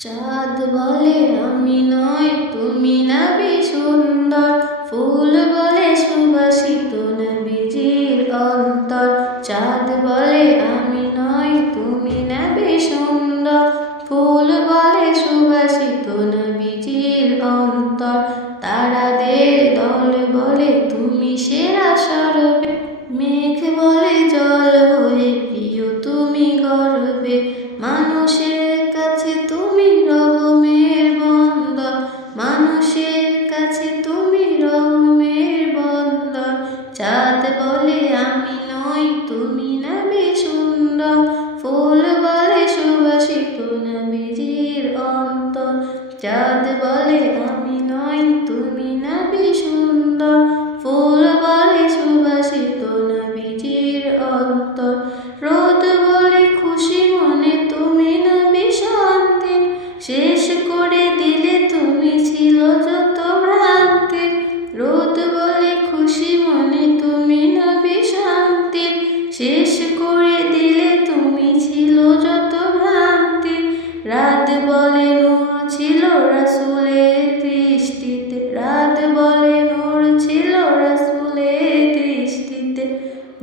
চাঁদ বলে আমি নয় তুমি নাবি সুন্দর। ফুল বলে সুবাসিত নাবিজির অন্তর। চাঁদ বলে todos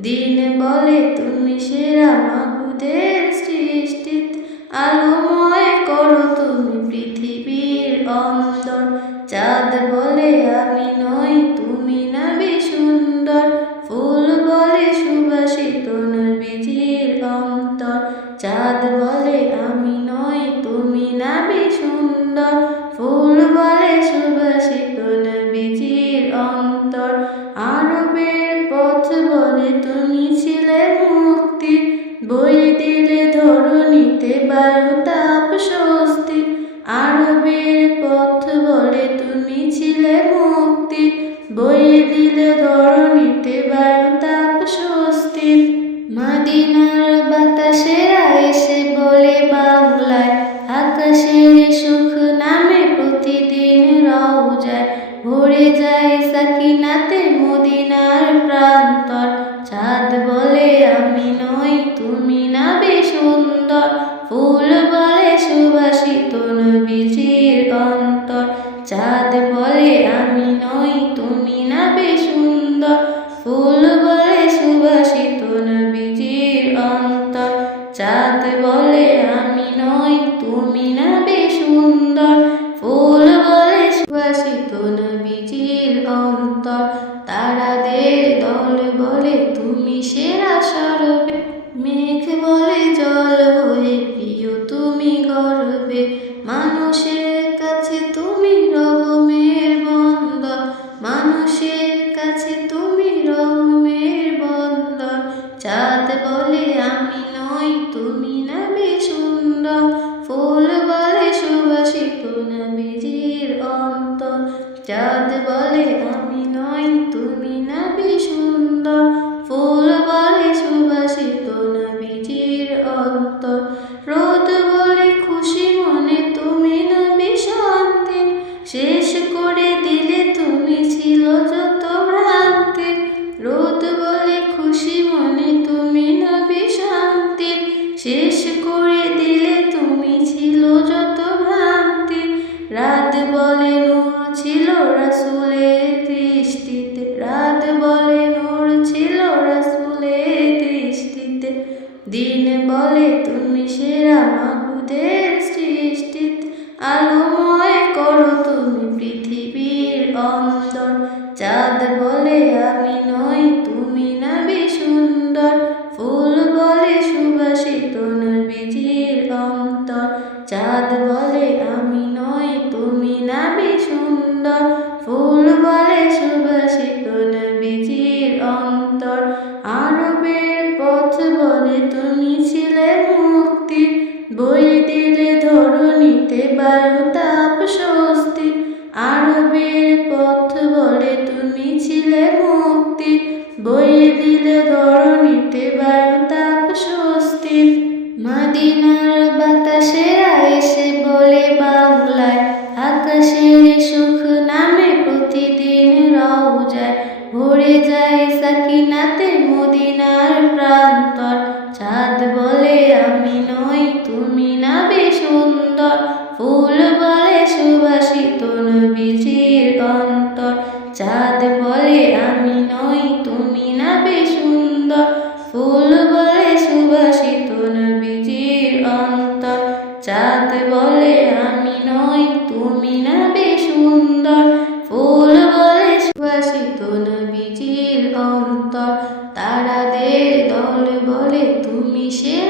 দিন বলে তুমি সেরা মাগুদের সৃষ্টিত। আলো চাঁদ বলে আমি নই, তুমি না সুন্দর। ফুল বলে সুবাসিত নবীজির অন্তর। চাঁদ বলে আমি নই, তুমি না সুন্দর। মানুষের কাছে তুমি রহমের বন্দ মানুষের কাছে তুমি রহমের বন্দ চাঁদ বলে, আমি নই, তুমি মানবের পথ বলে তুমি ছিলে মুক্তি। বই দিলে ধরণীতে বায়ু তাপ স্বস্তি আরবের পথ বলে তুমি ছিলে মুক্তি। বই দিলে ধরণী চাঁদ বলে আমি নই, তুমি না বেশ সুন্দর। ফুল বলে সুবাসিত না অন্তর। তারাদের দল বলে তুমি সে